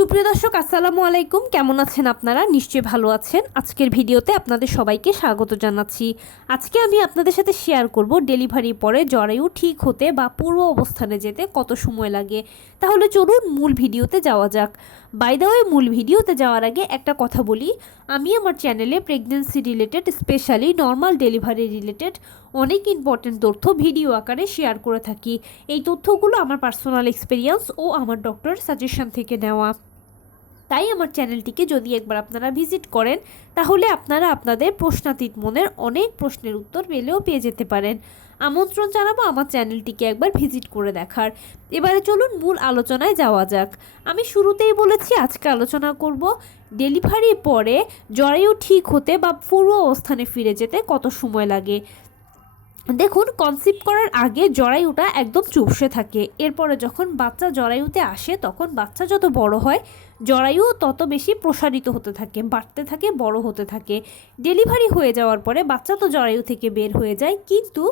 সুপ্রিয় দর্শক আসসালামু আলাইকুম, কেমন আছেন আপনারা? নিশ্চয়ই ভালো আছেন। আজকের ভিডিওতে আপনাদের সবাইকে স্বাগত জানাচ্ছি। আজকে আমি আপনাদের সাথে শেয়ার করব ডেলিভারি পরে জরায়ু ঠিক হতে বা পূর্ব অবস্থানে যেতে কত সময় লাগে। তাহলে চলুন মূল ভিডিওতে যাওয়া যাক। বাই দ্য ওয়ে, মূল ভিডিওতে যাওয়ার আগে একটা কথা বলি, আমি আমার চ্যানেলে pregnancy related, specially normal delivery related অনেক ইম্পর্টেন্ট তথ্য ভিডিও আকারে শেয়ার করে থাকি। এই তথ্যগুলো আমার পার্সোনাল এক্সপিরিয়েন্স ও আমার ডক্টর সাজেশন থেকে নেওয়া। তাই আমার চ্যানেলটিকে যদি একবার আপনারা ভিজিট করেন তাহলে আপনারা আপনাদের প্রশ্নাতীত মনের অনেক প্রশ্নের উত্তর পেয়ে যেতে পারেন। আমন্ত্রণ জানাবো আমার চ্যানেলটিকে একবার ভিজিট করে দেখার। এবারে চলুন মূল আলোচনায় যাওয়া যাক। আমি শুরুতেই বলেছি আজকে আলোচনা করব ডেলিভারি পরে জরায়ু ঠিক হতে বা পূর্ব অবস্থানে ফিরে যেতে কত সময় লাগে। দেখুন, কনসিভ করার আগে জরায়ুটা একদম চুপসে থাকে। এরপরে যখন বাচ্চা জরায়ুতে আসে তখন বাচ্চা যত বড় হয় জরায়ু তত বেশি প্রসারিত হতে থাকে, বাড়তে থাকে, বড় হতে থাকে। ডেলিভারি হয়ে যাওয়ার পরে বাচ্চা তো জরায়ু থেকে বের হয়ে যায়, কিন্তু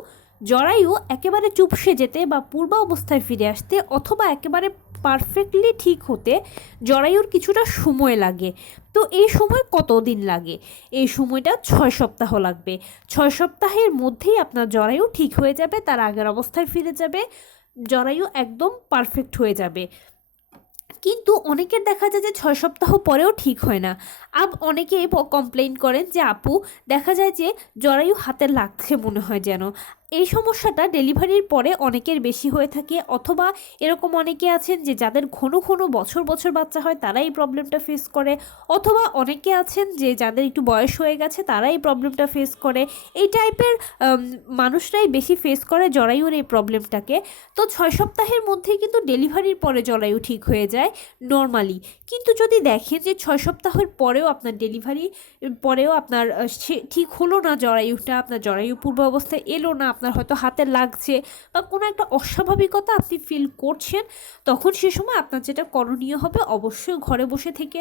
জরায়ু একেবারে চুপসে যেতে বা পূর্ব অবস্থায় ফিরে আসতে অথবা একেবারে পারফেক্টলি ঠিক হতে জরায়ুর কিছুটা সময় লাগে। তো এই সময় কতদিন লাগে? এই সময়টা 6 সপ্তাহ লাগবে। 6 সপ্তাহের মধ্যেই আপনার জরায়ু ঠিক হয়ে যাবে, তার আগের অবস্থায় ফিরে যাবে, জরায়ু একদম পারফেক্ট হয়ে যাবে। কিন্তু অনেকের দেখা যায় যে 6 সপ্তাহ পরেও ঠিক হয় না। অনেকে কমপ্লেইন করেন যে আপু, দেখা যায় যে জরায়ু হাতে লাগছে মনে হয় যেন। এই সমস্যাটা ডেলিভারির পরে অনেকের বেশি হয়ে থাকে, অথবা এরকম অনেকে আছেন যে যাদের ঘন ঘন বছর বছর বাচ্চা হয় তারা এই প্রবলেমটা ফেস করে, অথবা অনেকে আছেন যে যাদের একটু বয়স হয়ে গেছে তারা এই প্রবলেমটা ফেস করে। এই টাইপের মানুষরাই বেশি ফেস করে জরায়ুর এই প্রবলেমটাকে। তো 6 সপ্তাহের মধ্যে কিন্তু ডেলিভারির পরে জরায়ু ঠিক হয়ে যায় নর্মালি। কিন্তু যদি দেখেন যে 6 সপ্তাহের পরেও আপনার ডেলিভারি পরেও আপনার ঠিক হলো না জরায়ুটা, আপনার জরায়ু পূর্ব অবস্থায় এলো না, আপনার হয়তো হাতে লাগছে বা কোনো একটা অস্বাভাবিকতা আপনি ফিল করছেন, তখন সে সময় আপনার যেটা করণীয় হবে, অবশ্যই ঘরে বসে থেকে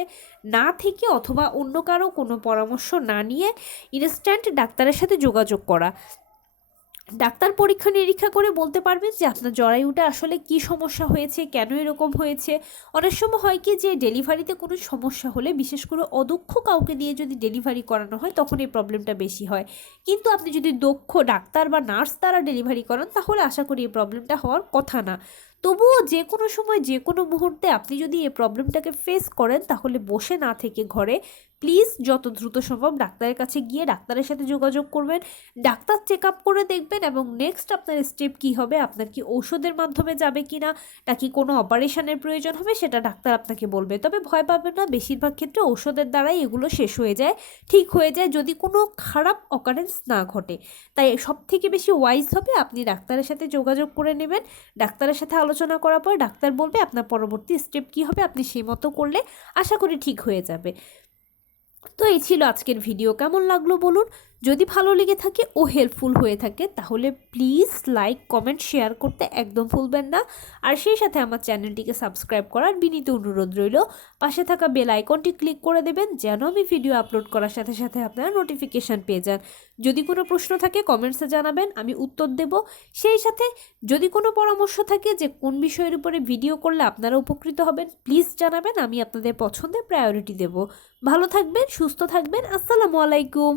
অথবা অন্য কারো কোনো পরামর্শ না নিয়ে ইনস্ট্যান্ট ডাক্তারের সাথে যোগাযোগ করা। ডাক্তার পরীক্ষা নিরীক্ষা করে বলতে পারবেন যে আপনার জরায়ুটা আসলে কি সমস্যা হয়েছে, কেন এরকম হয়েছে। অনেক সময় হয় কি যে ডেলিভারিতে কোনো সমস্যা হলে, বিশেষ করে অদক্ষ কাউকে দিয়ে যদি ডেলিভারি করানো হয় তখন এই প্রবলেমটা বেশি হয়। কিন্তু আপনি যদি দক্ষ ডাক্তার বা নার্স দ্বারা ডেলিভারি করান তাহলে আশা করি এই প্রবলেমটা হওয়ার কথা না। তবুও যে কোনো সময় যে কোনো মুহূর্তে আপনি যদি এই প্রবলেমটাকে ফেস করেন তাহলে বসে না থেকে ঘরে প্লিজ যত দ্রুত সম্ভব ডাক্তারের কাছে গিয়ে ডাক্তারের সাথে যোগাযোগ করবেন। ডাক্তার চেক আপ করে দেখবেন এবং নেক্সট আপনার স্টেপ কী হবে, আপনার কি ঔষধের মাধ্যমে যাবে কি না, নাকি কোনো অপারেশনের প্রয়োজন হবে, সেটা ডাক্তার আপনাকে বলবে। তবে ভয় পাবেন না, বেশিরভাগ ক্ষেত্রে ঔষধের দ্বারাই এগুলো শেষ হয়ে যায়, ঠিক হয়ে যায়, যদি কোনো খারাপ অকারেন্স না ঘটে। তাই সব থেকে বেশি ওয়াইজ হবে আপনি ডাক্তারের সাথে যোগাযোগ করে নেবেন। ডাক্তারের সাথে আলোচনা করার পর ডাক্তার বলবে আপনার পরবর্তী স্টেপ কী হবে, আপনি সেই মতো করলে আশা করি ঠিক হয়ে যাবে। তো এই ছিল আজকের ভিডিও। কেমন লাগলো বলুন। যদি ভালো লেগে থাকে ও হেল্পফুল হয়ে থাকে তাহলে প্লিজ লাইক, কমেন্ট, শেয়ার করতে একদম ভুলবেন না। আর সেই সাথে আমার চ্যানেলটিকে সাবস্ক্রাইব করার বিনীত অনুরোধ রইল। পাশে থাকা বেল আইকনটি ক্লিক করে দেবেন যেন আমি ভিডিও আপলোড করার সাথে সাথে আপনারা নোটিফিকেশান পেয়ে যান। যদি কোনো প্রশ্ন থাকে কমেন্টসে জানাবেন, আমি উত্তর দেব। সেই সাথে যদি কোনো পরামর্শ থাকে যে কোন বিষয়ের উপরে ভিডিও করলে আপনারা উপকৃত হবেন, প্লিজ জানাবেন, আমি আপনাদের পছন্দে প্রায়োরিটি দেব। ভালো থাকবেন, সুস্থ থাকবেন। আসসালামু আলাইকুম।